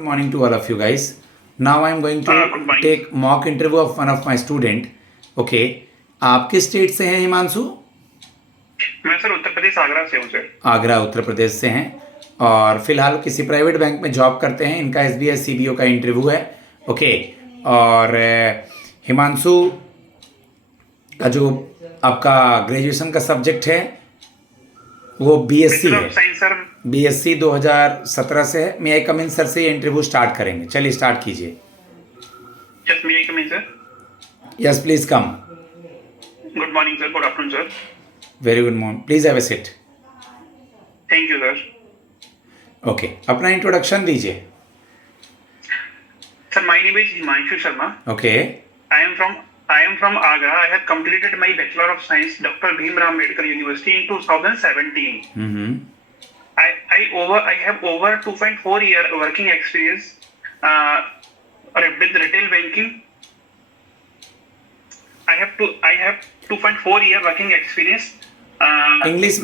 Good morning to all of you guys. Now I am going to good morning. take mock interview of one of my student. Okay. आप किस state से हैं हिमांशु? मैं sir Uttar Pradesh Agra से हूँ sir. Agra Uttar Pradesh से हैं और फिलहाल किसी प्राइवेट बैंक में जॉब करते हैं। इनका SBI CBO का इंटरव्यू है। ओके। और हिमांशु का जो आपका ग्रेजुएशन का सब्जेक्ट है वो BSc है। सर BSc 2017 से है। मे आई कम इन सर से ये इंटरव्यू स्टार्ट करेंगे। चलिए स्टार्ट कीजिए। Just may I come in, sir? Yes please come. Good morning, sir. Good afternoon, sir. Very good morning. Please have a seat. Thank you, sir. Okay, अपना introduction दीजिए। Sir, my name is Himanshu Sharma. Okay I am from Agra. I have completed my Bachelor of Science, Dr. Bhimrao Ambedkar University in 2017. I have over 2.4 year working experience with retail banking. I have 2.4 year working experience. English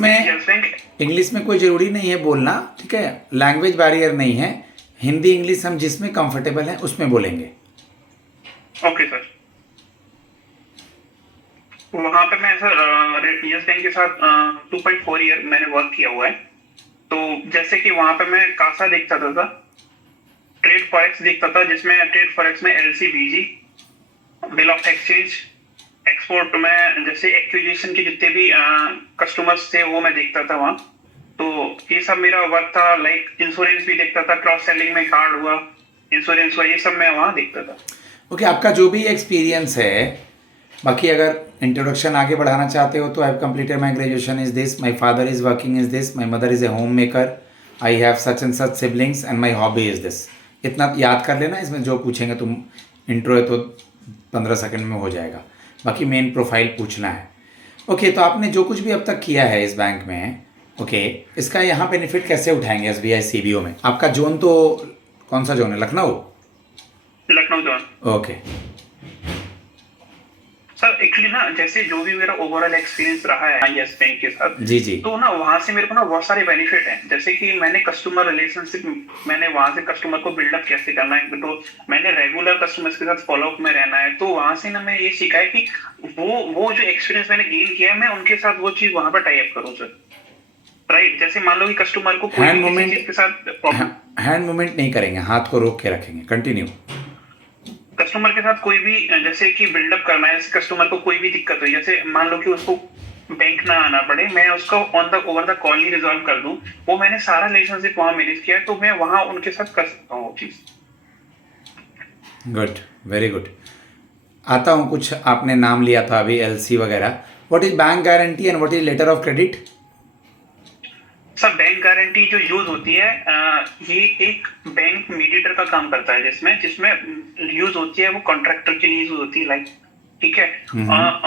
में कोई ज़रूरी नहीं है बोलना, ठीक है। Language barrier नहीं है। हिंदी इंग्लिश हम जिसमें कंफर्टेबल हैं उसमें बोलेंगे। Okay sir. वहाँ पे मैं सर यस बैंक के साथ 2.4 ईयर मैंने वर्क किया हुआ है। तो जैसे कि वहाँ पे मैं कासा देखता था, ट्रेड फॉरेक्स देखता था, जिसमें ट्रेड फॉरेक्स में LC/BG, bill of exchange, export में जैसे एक्विजिशन के जितने भी कस्टमर्स थे वो मैं देखता था वहाँ। तो ये सब मेरा वर्क था। लाइक इंश्योरेंस भी देखता था, क्रॉस सेलिंग में कार्ड हुआ, इंश्योरेंस हुआ, ये सब मैं वहाँ देखता था। ओके, आपका जो भी एक्सपीरियंस है, बाकी अगर इंट्रोडक्शन आगे बढ़ाना चाहते हो तो I have completed my graduation is this, my father is working is this, my mother is a home maker, I have such and such siblings and my hobby is this. इतना याद कर लेना। इसमें जो पूछेंगे तुम, इंट्रो है तो 15 सेकंड में हो जाएगा। बाकी मेन प्रोफाइल पूछना है। ओके, तो आपने जो कुछ भी अब तक किया है इस बैंक में, ओके, इसका यहाँ बेनिफिट कैसे उठाएंगे SBI CBO में? आपका जोन तो कौन सा जोन है? Lucknow zone. Okay sir actually ना, जैसे जो भी मेरा ओवरऑल एक्सपीरियंस रहा है यस बैंक के साथ, जी, तो ना वहाँ से मेरे को ना बहुत सारे बेनिफिट हैं। जैसे कि मैंने कस्टमर रिलेशनशिप, मैंने वहाँ से कस्टमर को बिल्डअप कैसे करना है, तो मैंने रेगुलर कस्टमर्स के साथ फॉलोअप में रहना है। तो वहाँ से ना मैं ये सीखा है कि वो जो एक्सपीरियंस मैंने गेन किया है, मैं उनके साथ वो चीज वहाँ पर टाई अप करूँ सर। राइट। जैसे मान लो कि कस्टमर को कोई भी चीज के साथ हैंड मूवमेंट नहीं करेंगे, हाथ को रोक के रखेंगे। कंटिन्यू। कस्टमर के साथ कोई भी जैसे कि बिल्डअप करना है, कस्टमर को कोई भी दिक्कत हो, जैसे मान लो कि उसको बैंक ना आना पड़े, मैं उसको over the call he resolve कर दूं, वो मैंने सारा रिलेशनशिप वहां मैनेज किया, तो मैं वहां उनके साथ कर सकता हूँ वो चीज। Good, very good. आता हूँ, कुछ आपने नाम लिया था अभी LC वगैरह। What is bank guarantee and what is letter of credit? Sir bank guarantee जो यूज होती है, ये एक बैंक मीडिएटर का काम करता है, जिसमें यूज होती है वो कॉन्ट्रैक्टर के लिए यूज होती है। लाइक ठीक है,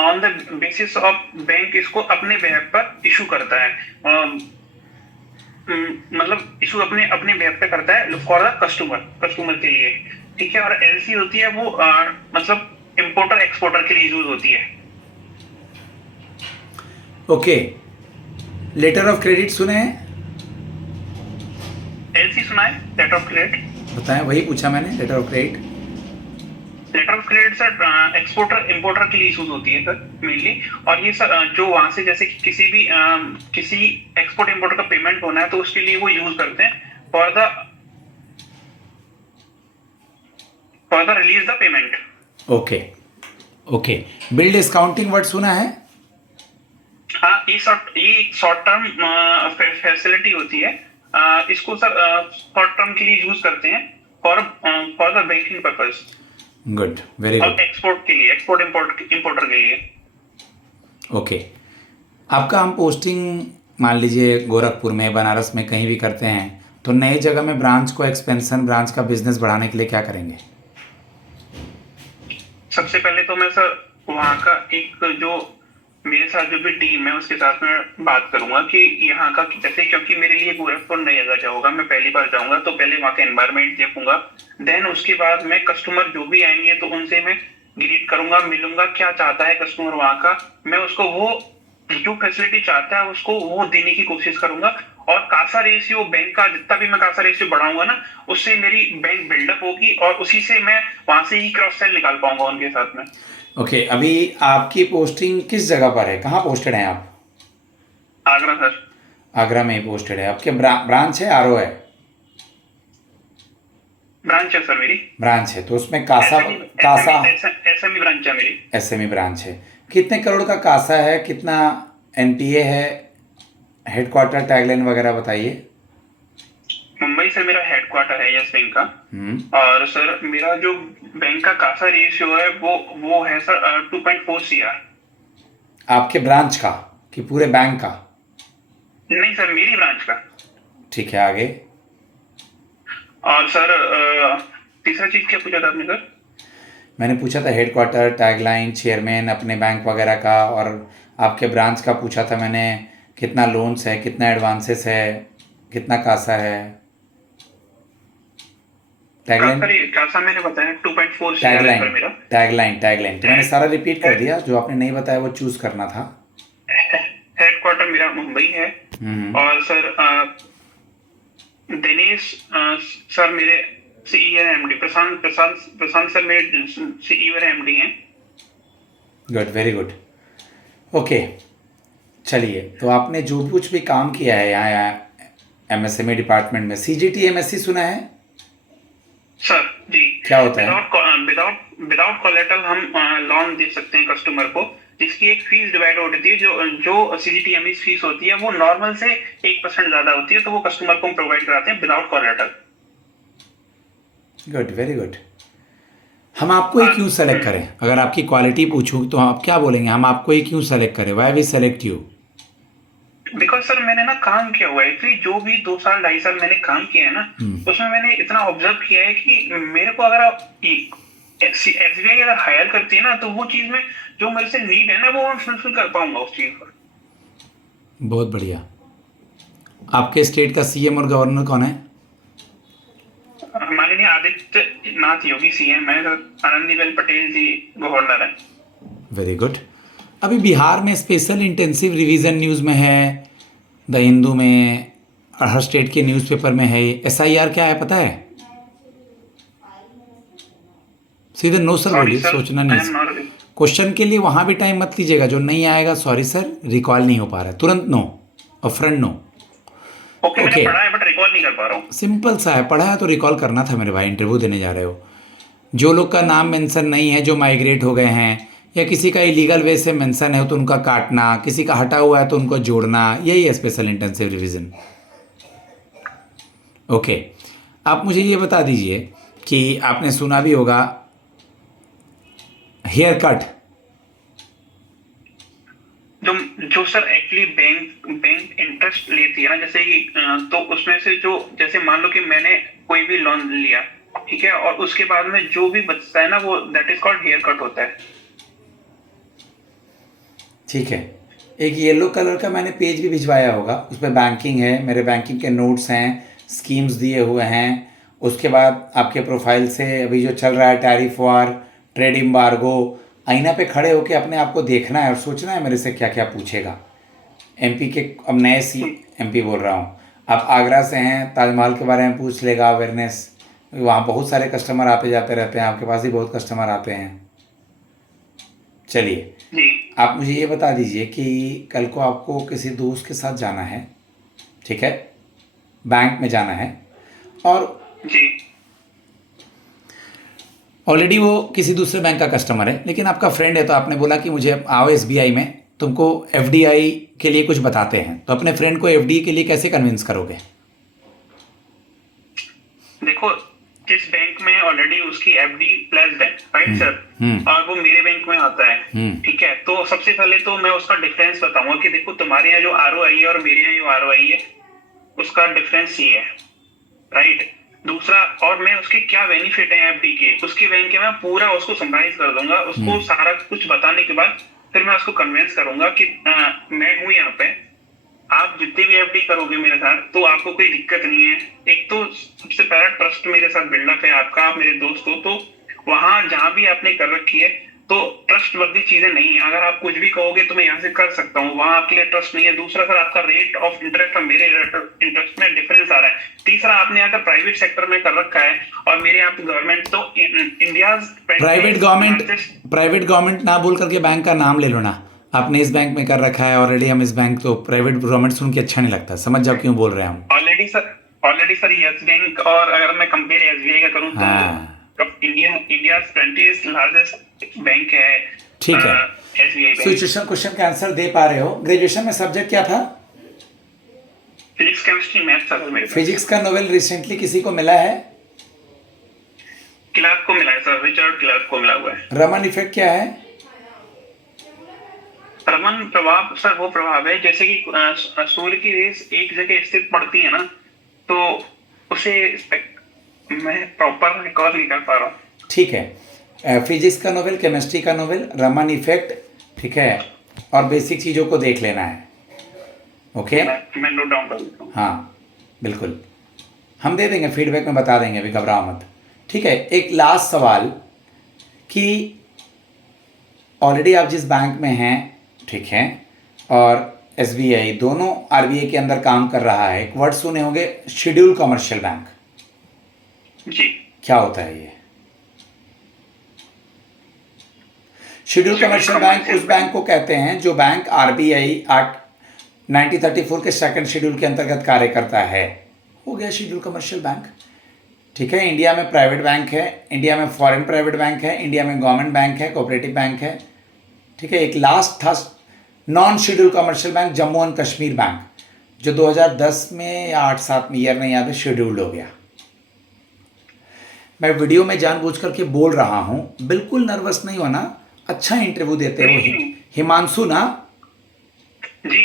on the basis of bank इसको अपने बेहद पर इशू करता है, मतलब इशू अपने बेहद पे करता है फॉर द कस्टमर के लिए। ठीक है। और LC होती है वो मतलब इंपोर्टर एक्सपोर्टर के लिए यूज होती है। ओके, लेटर ऑफ क्रेडिट सुने हैं? LC सुना है, लेटर ऑफ क्रेडिट बताएं, वही पूछा मैंने। Letter of credit sir exporter importer के लिए यूज होती है सर मेनली। और ये सर जो वहां से जैसे किसी एक्सपोर्ट इंपोर्टर का पेमेंट होना है, तो उसके लिए वो यूज करते हैं for the release the payment. Okay. Bill discounting word सुना है? हाँ, ये शॉर्ट टर्म फैसिलिटी होती है। इसको सर शॉर्ट टर्म के लिए यूज करते हैं for the banking purpose. Good, very good. Export के लिए, एक्सपोर्ट इंपोर्टर के लिए। ओके, आपका हम पोस्टिंग मान लीजिए गोरखपुर में, बनारस में, कहीं भी करते हैं, तो नए जगह में ब्रांच को एक्सपेंशन, ब्रांच का बिजनेस बढ़ाने के लिए क्या करेंगे? सबसे पहले तो मैं सर वहाँ का एक जो मेरे साथ जो भी टीम है उसके साथ में बात करूंगा कि यहाँ का, जैसे क्योंकि मेरे लिए गोरखपुर नई जगह होगा, मैं पहली बार जाऊंगा, तो पहले वहाँ का एनवायरनमेंट देखूंगा। देन उसके बाद मैं कस्टमर जो भी आएंगे तो उनसे मैं ग्रीट करूंगा, मिलूंगा, क्या चाहता है कस्टमर वहाँ का, मैं उसको वो जो फैसिलिटी चाहता है उसको वो देने की कोशिश करूंगा। और कासा रेशियो बैंक का जितना भी मैं कासा रेशियो बढ़ाऊंगा ना, उससे मेरी बैंक बिल्डअप होगी और उसी से मैं वहां से ही क्रॉस सेल निकाल पाऊंगा उनके साथ में। ओके, अभी आपकी पोस्टिंग किस जगह पर है, कहाँ पोस्टेड हैं आप? आगरा सर। आगरा में ही पोस्टेड है आपके? ब्रांच है आरओ है? ब्रांच है सर मेरी। ब्रांच है, तो उसमें कासा कासा एसएमई ब्रांच है मेरी। एसएमई ब्रांच है। कितने करोड़ का कासा है, कितना एनपीए है, हेडक्वार्टर, टैगलाइन वगैरह बताइए। मुंबई से मेरा हेडक्वार्टर है यस बैंक का। हम्म। और सर मेरा जो बैंक का कासा रेशियो है वो है सर 2.4 सीआर। आपके ब्रांच का कि पूरे बैंक का? नहीं सर, मेरी ब्रांच का। ठीक है, आगे। और सर तीसरा चीज क्या पूछा था आपने सर? मैंने पूछा था हेडक्वार्टर, टैगलाइन, चेयरमैन अपने बैंक वगैरह का, और आपके ब्रांच का पूछा था मैंने, कितना लोन्स है, कितना एडवांसेस है, कितना कासा है। टैगलाइन कासा मैंने बताया 2.4 सीआर है सर मेरा। टैगलाइन तो मैंने सारा रिपीट कर दिया, जो आपने नहीं बताया वो चूज करना था। हेडक्वार्टर मेरा मुंबई है। और सर दिनेश सर मेरे सीईओ और एमडी, प्रशांत प्रशांत प्रशांत सर मेरे सीईओ और एमडी हैं। Good, very good. ओके, चलिए, तो आपने जो कुछ भी काम किया है यहाँ एमएसएमई डिपार्टमेंट में, सीजीटी एमएससी सुना है? सर जी। क्या होता है? विदाउट कोलेटरल हम लोन दे सकते हैं कस्टमर को, जिसकी एक फीस डिवाइड होती है। जो सीजीटीएमई फीस होती है वो नॉर्मल से 1% ज्यादा होती है, तो वो कस्टमर को हम प्रोवाइड कराते हैं without collateral. Good, very good. हम आपको ही क्यों सेलेक्ट करें? अगर आपकी क्वालिटी पूछूं तो आप क्या बोलेंगे? हम आपको ही क्यों सेलेक्ट करें? Why we select you? Because sir मैंने ना काम किया हुआ है, एक्चुअली जो भी 2 साल 2.5 साल मैंने काम किया है ना, उसमें मैंने इतना ऑब्जर्व किया है कि मेरे को अगर आप एसबीआई अगर हायर करती है ना, तो वो चीज में जो मेरे से नीड है ना, वो मैं फुलफिल कर पाऊंगा उस चीज पर। बहुत बढ़िया। आपके स्टेट का सीएम और गवर्नर कौन है? माननीय आदित्य नाथ योगी सीएम है, आनंदीबेन पटेल जी गवर्नर है। Very good. अभी बिहार में स्पेशल इंटेंसिव रिवीजन न्यूज़ में है, द हिंदू में, और हर स्टेट के न्यूज़पेपर में है। एसआईआर क्या है पता है? सीधे नो सर बोलिए, सोचना नहीं। क्वेश्चन के लिए वहाँ भी टाइम मत लीजिएगा, जो नहीं आएगा सॉरी सर रिकॉल नहीं हो पा रहा है, तुरंत नो और फ्रंट नो। ओके, मैंने पढ़ा है बट रिकॉल नहीं कर पा रहा हूँ। सिंपल सा है, पढ़ा है तो रिकॉल करना था मेरे भाई, इंटरव्यू देने जा रहे हो। जो लोग का नाम मेंशन नहीं है, जो माइग्रेट हो गए हैं, या किसी का इलीगल वे से मेंशन है तो उनका काटना, किसी का हटा हुआ है तो उनको जोड़ना, यही है स्पेशल इंटेंसिव रिवीजन। ओके, आप मुझे ये बता दीजिए कि आपने सुना भी होगा हेयर कट। जो सर एक्चुअली बैंक इंटरेस्ट लेती है ना, जैसे कि तो उसमें से जो, जैसे मान लो कि मैंने कोई भी लोन लिया, ठीक है, और उसके बाद में जो भी बचता है ना, वो that is called haircut होता है। ठीक है, एक येलो कलर का मैंने पेज भी भिजवाया होगा, उसमें बैंकिंग है, मेरे बैंकिंग के नोट्स हैं, स्कीम्स दिए हुए हैं। उसके बाद आपके प्रोफाइल से अभी जो चल रहा है टैरिफ वार, ट्रेड एम्बार्गो, आईना पे खड़े होके अपने आप को देखना है और सोचना है मेरे से क्या क्या पूछेगा। एमपी के अब नए एमपी बोल रहा हूँ, आप आगरा से हैं, ताजमहल के बारे में पूछ लेगा, अवेयरनेस। वहाँ बहुत सारे कस्टमर आते जाते रहते हैं, आपके पास ही बहुत कस्टमर आते हैं। चलिए, आप मुझे ये बता दीजिए कि कल को आपको किसी दोस्त के साथ जाना है, ठीक है, बैंक में जाना है, और ऑलरेडी वो किसी दूसरे बैंक का कस्टमर है, लेकिन आपका फ्रेंड है, तो आपने बोला कि मुझे आओ एसबीआई में, तुमको एफडीआई के लिए कुछ बताते हैं, तो अपने फ्रेंड को एफडी के लिए कैसे कन्विंस करोगे? देखो, जिस बैंक में ऑलरेडी उसकी एफडी प्लस है, राइट सर, और वो मेरे बैंक में आता है, ठीक है, तो सबसे पहले तो मैं उसका डिफरेंस बताऊंगा कि देखो तुम्हारे यहाँ जो आरओआई है और मेरे यहाँ जो आरओआई है, उसका डिफरेंस ये है, राइट। दूसरा, और मैं उसके क्या बेनिफिट है एफडी के, उसके बैंक के मैं पूरा उसको समराइज कर दूंगा। उसको सारा कुछ बताने के बाद फिर मैं उसको कन्विंस करूंगा कि मैं हूँ यहाँ पे, आप जितनी भी एफडी करोगे मेरे साथ तो आपको कोई दिक्कत नहीं है। एक तो सबसे पहला ट्रस्ट मेरे साथ बिल्डअप है आपका, आप मेरे दोस्त हो, तो वहां जहां भी आपने कर रखी है तो ट्रस्ट वर्दी चीजें नहीं है। अगर आप कुछ भी कहोगे तो मैं यहाँ से कर सकता हूँ, वहां आपके लिए ट्रस्ट नहीं है। दूसरा सर, आपका रेट ऑफ इंटरेस्ट और मेरे इंटरेस्ट में डिफरेंस आ रहा है। तीसरा, आपने यहाँ प्राइवेट सेक्टर में कर रखा है और मेरे यहाँ पे गवर्नमेंट। तो इंडिया प्राइवेट गवर्नमेंट ना बोल करके बैंक का नाम ले लो ना। आपने इस बैंक में कर रखा है ऑलरेडी, हम इस बैंक, तो प्राइवेट गवर्नमेंट सुन के अच्छा नहीं लगता। समझ जाओ क्यों बोल रहे हैं हम। ऑलरेडी सर यस बैंक, और अगर मैं कंपेयर एसबीआई का करूँ हाँ तो इंडिया 20th लार्जेस्ट बैंक है। ठीक है, एसबीआई बैंक। सिचुएशन क्वेश्चन का आंसर दे पा रहे हो। ग्रेजुएशन में सब्जेक्ट क्या था? फिजिक्स, केमिस्ट्री, मैथ्स था मेरे पास। फिजिक्स का नोबेल रिसेंटली किसी को मिला है? क्लार्क को मिला है सर, रिचर्ड क्लार्क को मिला हुआ है। रमन इफेक्ट क्या है? रमन प्रभाव सर वो प्रभाव है जैसे कि सूर्य की रेस एक जगह स्थित पड़ती है ना, तो उसे मैं प्रॉपर रिकॉल नहीं कर पा रहा हूँ। ठीक है, फिजिक्स का नोबेल, केमिस्ट्री का नोबेल, रमन इफेक्ट, ठीक है, और बेसिक चीज़ों को देख लेना है। ओके, मैं नोट डाउन कर लेता हूँ। हाँ बिल्कुल, हम दे देंगे फीडबैक में, बता देंगे, अभी घबराओ मत। ठीक है, एक लास्ट सवाल कि ऑलरेडी आप जिस बैंक में हैं, ठीक है, और एसबीआई दोनों आरबीआई के अंदर काम कर रहा है, एक वर्ड सुने होंगे, शेड्यूल कमर्शियल बैंक। जी, क्या होता है ये? शेड्यूल कमर्शियल बैंक उस बैंक को कहते हैं जो बैंक आरबीआई एक्ट 1934 के सेकंड शेड्यूल के अंतर्गत कार्य करता है। हो गया शेड्यूल कमर्शियल बैंक। ठीक है, इंडिया में प्राइवेट बैंक है, इंडिया में फॉरेन प्राइवेट बैंक है, इंडिया में गवर्नमेंट बैंक है, कोऑपरेटिव बैंक है। ठीक है, एक लास्ट था non schedule commercial bank, Jammu and Kashmir bank, जो 2010 में या 8-7 में, ईयर नहीं याद है, शेड्यूल्ड हो गया। मैं वीडियो में जानबूझ करके बोल रहा हूँ, बिल्कुल नर्वस नहीं होना, अच्छा इंटरव्यू देते हो। हिमांशु ना जी,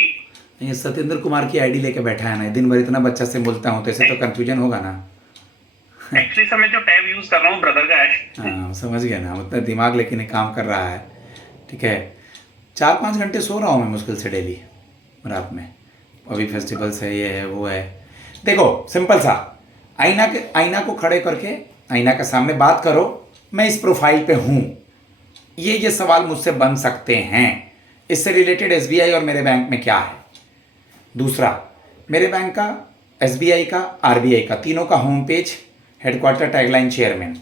ये सत्येंद्र कुमार की आईडी लेके बैठा है ना, दिन भर इतना बच्चा से बोलता हूँ तो ऐसे तो कंफ्यूजन होगा ना। एक्चुअली सर मैं जो टैब यूज कर रहा हूँ ब्रदर का है। हाँ समझ गया ना, उतना दिमाग लेकिन ये काम कर रहा है। ठीक है, 4-5 घंटे सो रहा हूँ मैं मुश्किल से डेली रात में। अभी फेस्टिवल्स है, ये है, वो है। देखो सिंपल सा, आईना को खड़े करके आईना के सामने बात करो, मैं इस प्रोफाइल पे हूँ, ये सवाल मुझसे बन सकते हैं, इससे रिलेटेड एसबीआई और मेरे बैंक में क्या है। दूसरा, मेरे बैंक का, एसबीआई का, आरबीआई का, तीनों का home page, headquarter, tagline, chairman.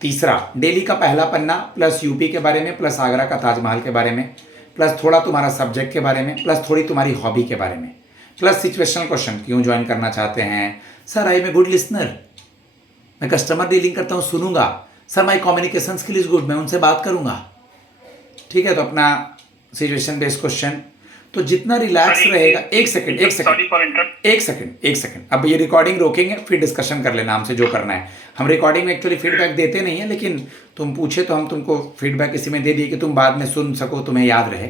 तीसरा, दिल्ली का पहला पन्ना प्लस यूपी के बारे में, प्लस आगरा का ताजमहल के बारे में, प्लस थोड़ा तुम्हारा सब्जेक्ट के बारे में, प्लस थोड़ी तुम्हारी हॉबी के बारे में, प्लस सिचुएशनल क्वेश्चन, क्यों ज्वाइन करना चाहते हैं sir, I am a good listener, मैं कस्टमर डीलिंग करता हूँ, सुनूंगा sir, my communication skill is good, मैं उनसे बात करूंगा। ठीक है, तो अपना सिचुएशन बेस्ड क्वेश्चन, तो जितना रिलैक्स रहेगा। एक सेकंड, अब ये रिकॉर्डिंग रोकेंगे, फिर डिस्कशन कर लेना हमसे जो करना है। हम रिकॉर्डिंग में एक्चुअली फीडबैक देते नहीं है, लेकिन तुम पूछे तो हम तुमको फीडबैक इसी में दे दिए कि तुम बाद में सुन सको, तुम्हें याद रहे।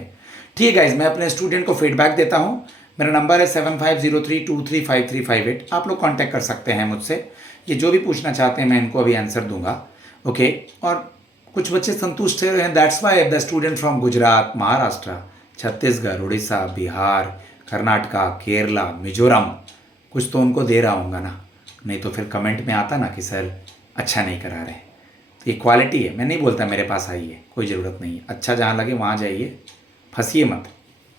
ठीक है गाइज, मैं अपने स्टूडेंट को फीडबैक देता हूँ। मेरा नंबर है 7503235358। आप लोग कॉन्टैक्ट कर सकते हैं मुझसे, ये जो भी पूछना चाहते हैं मैं इनको अभी आंसर दूंगा। ओके, और कुछ बच्चे संतुष्ट हैं, that's why the student from Gujarat, Maharashtra, Chhattisgarh, Orissa, Bihar, Karnataka, Kerala, Mizoram, कुछ तो उनको दे रहा हूँगा ना, नहीं तो फिर कमेंट में आता ना कि सर अच्छा नहीं करा रहे। तो ये क्वालिटी है, मैं नहीं बोलता मेरे पास आइए, कोई ज़रूरत नहीं है, अच्छा जहाँ लगे वहाँ जाइए, फंसिए मत।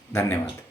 धन्यवाद।